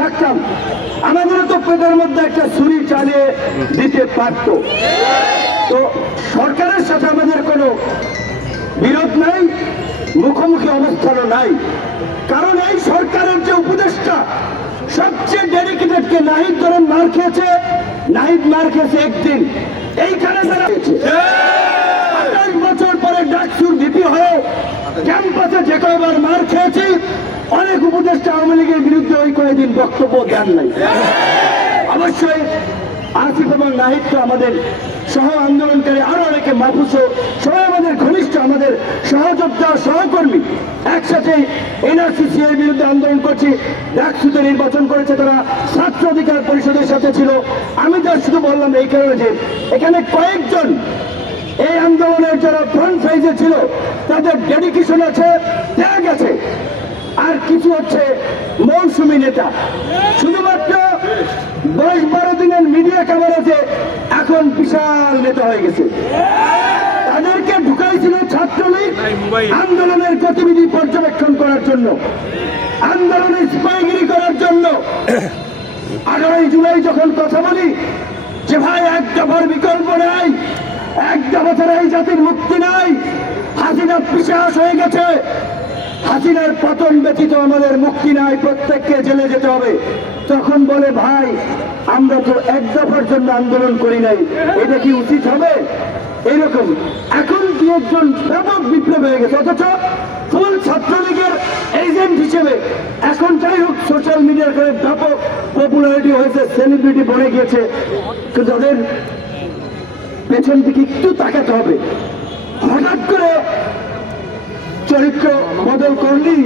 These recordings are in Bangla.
থাকতাম আমাদেরও তো পেটের মধ্যে একটা ছুরি চালিয়ে দিতে পারত। তো সরকারের সাথে আমাদের কোনো বিরোধ নাই, মুখোমুখি অবস্থানও নাই, কারণ এই সরকারের যে উপদেষ্টা সবচেয়ে ডেডিকেটেড কে নাহিদ ধরেন মার খেয়েছে, নাহিদ মার খেয়েছে একদিন এইখানে যারা 28 বছর পরে ডাকসুর ভিপি হয়ে ক্যাম্পাসে যে কয়বার মার খেয়েছি, অনেক উপদেষ্টা আওয়ামী লীগের বিরুদ্ধে ওই কয়েকদিন বক্তব্য দেন নাই। অবশ্যই আসিফ এবং নাহিদ তো আমাদের সহ আন্দোলনকারী, আরো অনেকে মাহফুজও সবাই আমাদের ঘনিষ্ঠ, আমাদের সহযোদ্ধা সহকর্মী, একসাথে এনআরসি এর বিরুদ্ধে আন্দোলন করছি। ডাকসুতে নির্বাচন করেছে তারা, ছাত্র অধিকার পরিষদের সাথে ছিল। আমি যা শুধু বললাম এই কারণে যে এখানে কয়েকজন এই আন্দোলনের যারা ফ্রন্ট সাইজে ছিল তাদের ডেডিকেশন আছে, ত্যাগ আছে, আর কিছু হচ্ছে মৌসুমী নেতা, শুধুমাত্র 10-12 দিনের মিডিয়া কভারেজে এখন বিশাল নেতা হয়ে গেছে। তাদেরকে ঢুকাইছিল ছাত্রলীগ আন্দোলনের গতিবিধি পর্যবেক্ষণ করার জন্য, আন্দোলনের স্পাইগিরি করার জন্য। 18 জুলাই যখন কথা বলি যে ভাই এক দফার বিকল্প নাই, এক দফা ছাড়া এই জাতির মুক্তি নাই, হাসিনা পিশাচ হয়ে গেছে, হাসিনার পতন ব্যতীত আমাদের মুক্তি নাই, প্রত্যেককে জেলে যেতে হবে। তখন বলে ভাই আমরা তো এক দফার জন্য আন্দোলন করি নাই, এটা কি উচিত হবে? এইরকম এখন কি একজন ব্যাপক বিপ্লব হয়ে গেছে, অথচ ফুল ছাত্রলীগের এজেন্ট হিসেবে এখন যাই হোক সোশ্যাল মিডিয়ার করে ব্যাপক পপুলারিটি হয়েছে, সেলিব্রিটি বনে গিয়েছে। কিন্তু তাদের পেছন দিকে একটু তাকাতে হবে। হঠাৎ করে চরিত্র বদল করলেই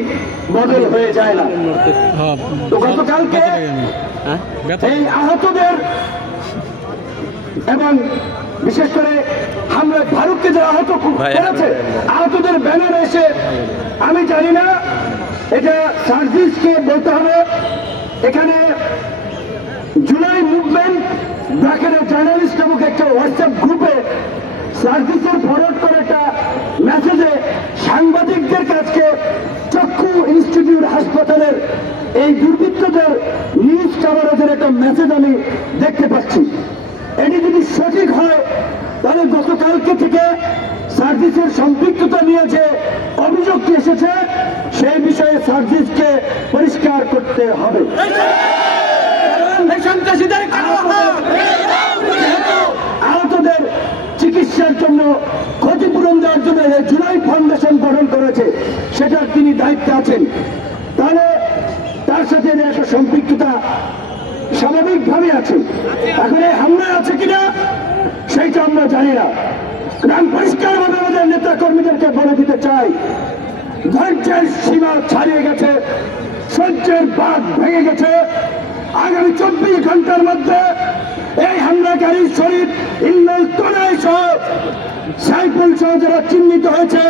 বদল হয়ে যায় না। তো গতকালকে এই আহতদের এবং বিশেষ করে হামলা ফারুককে যারা আহত করেছে, আহতদের ব্যানার এসে, আমি জানি না এটা সার্ভিসকে বলতে হবে, এখানে জুলাই মুভমেন্ট ব্র্যাকেটের জার্নালিস্ট নামক একটা হোয়াটসঅ্যাপ গ্রুপে সার্ভিসের ফরওয়ার্ড করে একটা মেসেজে সাংবাদিকদের কাছে চক্ষু ইনস্টিটিউট হাসপাতালের এই দুর্বৃত্তদের নিউজ কভারেজের একটা মেসেজ আমি দেখতে পাচ্ছি। এটি যদি সঠিক হয় তাহলে গতকালকে থেকে সার্ভিসের সম্পৃক্ততা নিয়ে যে অভিযোগটি এসেছে সেই বিষয়ে সার্ভিসকে পরিষ্কার করতে হবে। আহতদের চিকিৎসার জন্য ক্ষতিপূরণ দেওয়ার জন্য জুলাই ফাউন্ডেশন গঠন করেছে, সেটার তিনি দায়িত্বে আছেন, তাহলে তার সাথে একটা সম্পৃক্ততা স্বাভাবিকভাবে আছে। এখন এই হামলায় আছে কিনা সেইটা আমরা জানি না। আমি পরিষ্কারভাবে আমাদের নেতা কর্মীদেরকে বলে দিতে চাই, ধৈর্যের সীমা ছাড়িয়ে গেছে, সহ্যের বাঁধ ভেঙে গেছে। আগামী 24 ঘন্টার মধ্যে এই হামলাকারী শরীফ ইন্নাল তোলাই সহ সাইফুল সহ যারা চিহ্নিত হয়েছে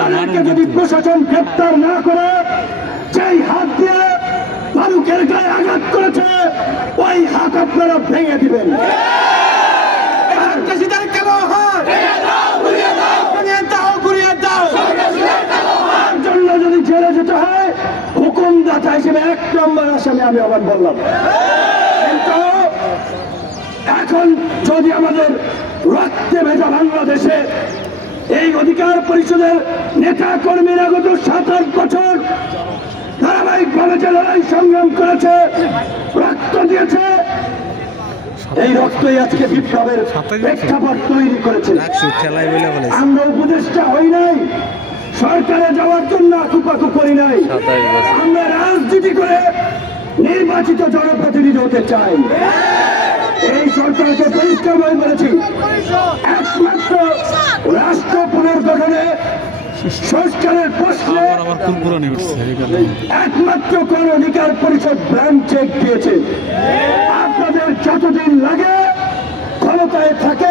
তাদেরকে যদি প্রশাসন গ্রেপ্তার না করে, যেই হাত দিয়ে ফারুকের গায়ে আঘাত করেছে ওই হাত আপনারা ভেঙে দিবেন। জন্য যদি জেলে যেতে হয় হুকুমদাতা হিসেবে 1 নম্বর আসামি আমি আবার বললাম। কিন্তু এখন যদি আমাদের রক্তে ভেজা বাংলাদেশে এই অধিকার পরিষদের নেতা কর্মীরা গত 7-8 বছর ধারাবাহিকভাবে যে লড়াই সংগ্রাম করেছে, রক্ত দিয়েছে, এই রক্তই আজকে বিপ্লবের প্রেক্ষাপট তৈরি করেছে। আমরা উপদেষ্টা হই নাই, সরকারে যাওয়ার জন্য আকুপাকু করি নাই, আমরা রাজনীতি করে নির্বাচিত জনপ্রতিনিধি হতে চাই। এই সরকারকে পরিষ্কারভাবে বলেছি, একমাত্র রাষ্ট্র পুনর্গঠনে সংস্কারের প্রশ্নে একমাত্র কোন অধিকার পরিষদ ব্ল্যাঙ্ক চেক দিয়েছে। আপনাদের যতদিন লাগে ক্ষমতায় থাকে